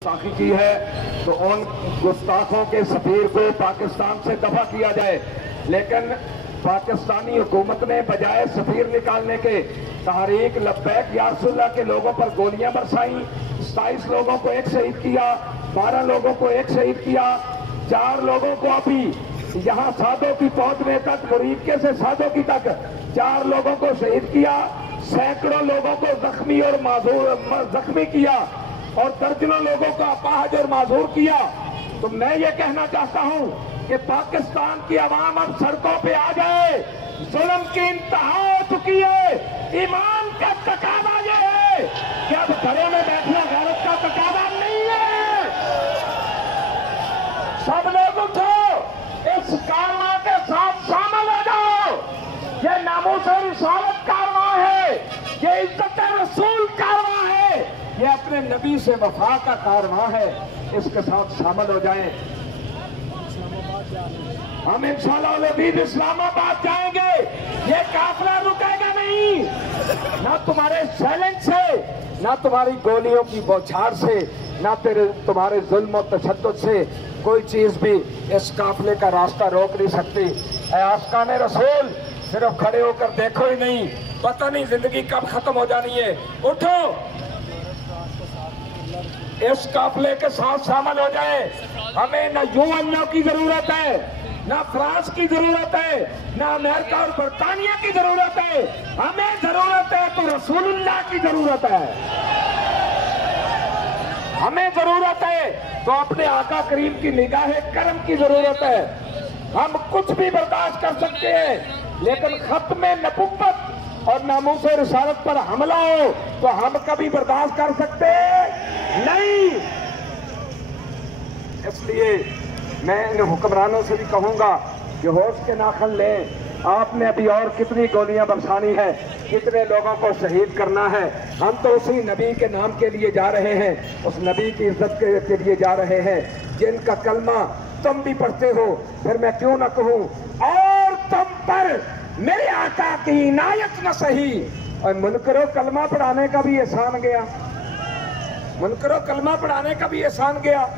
साखी की है तो उन गुस्ताखों के सफीर को पाकिस्तान से दफा किया जाए, लेकिन पाकिस्तानी हुकूमत ने बजाय सफीर निकालने के तहरीक लब्बैक या रसूलुल्लाह के लोगों पर गोलियां बरसाई। 27 लोगों को एक शहीद किया, 12 लोगों को एक शहीद किया, 4 लोगों को अभी यहाँ साधो की पहुंचने तक, मुरीदके से साधो की तक 4 लोगों को शहीद किया, सैकड़ों लोगों को जख्मी और जख्मी किया और दर्जनों लोगों को अपाहज और माजूर किया। तो मैं ये कहना चाहता हूं कि पाकिस्तान की आवाम अब सड़कों पे आ जाए। जुल्म की इंतहा हो चुकी है। ईमान का तकादा ये है कि अब घरों में बैठना गैरत का तकादा नहीं है। सब लोग उठो, इस कारवां के साथ शामिल हो जाओ। ये नामूस और रिसालत कारवां है, ये इज्जत रसूल कारवां है, ये अपने नबी से वफा का कारवां है। इसके साथ शामिल हो जाएं। हम इंशाअल्लाह इस्लामाबाद जाएंगे। ये काफिला रुकेगा नहीं, ना तुम्हारे चैलेंज से, ना तुम्हारी गोलियों की बौछार से, ना तुम्हारे जुल्म और तशद्दुद से कोई चीज भी इस काफिले का रास्ता रोक नहीं सकती। आशिकाने रसूल, सिर्फ खड़े होकर देखो ही नहीं, पता नहीं जिंदगी कब खत्म हो जानी है। उठो, इस काफिले के साथ शामिल हो जाए। हमें न यूएनओ की जरूरत है, न फ्रांस की जरूरत है, न अमेरिका और बरतानिया की जरूरत है। हमें जरूरत है तो रसूलुल्लाह की जरूरत है। हमें जरूरत है तो अपने आका करीम की निगाह करम की जरूरत है। हम कुछ भी बर्दाश्त कर सकते हैं, लेकिन खत्म नबुव्वत और नामूस रिसालत पर हमला हो तो हम कभी बर्दाश्त कर सकते नहीं। इसलिए मैं इन हुक्मरानों से भी कहूंगा कि होश के नाखन लें। आपने अभी और कितनी गोलियां बरसानी है, कितने लोगों को शहीद करना है। हम तो उसी नबी के नाम के लिए जा रहे हैं, उस नबी की इज्जत के लिए जा रहे हैं जिनका कलमा तुम भी पढ़ते हो। फिर मैं क्यों ना कहूं, और तुम पर मेरे आका की इनायत न सही। और मुनकरो कलमा पढ़ाने का भी एहसान गया, मुनकरो कलमा पढ़ाने का भी एहसान गया।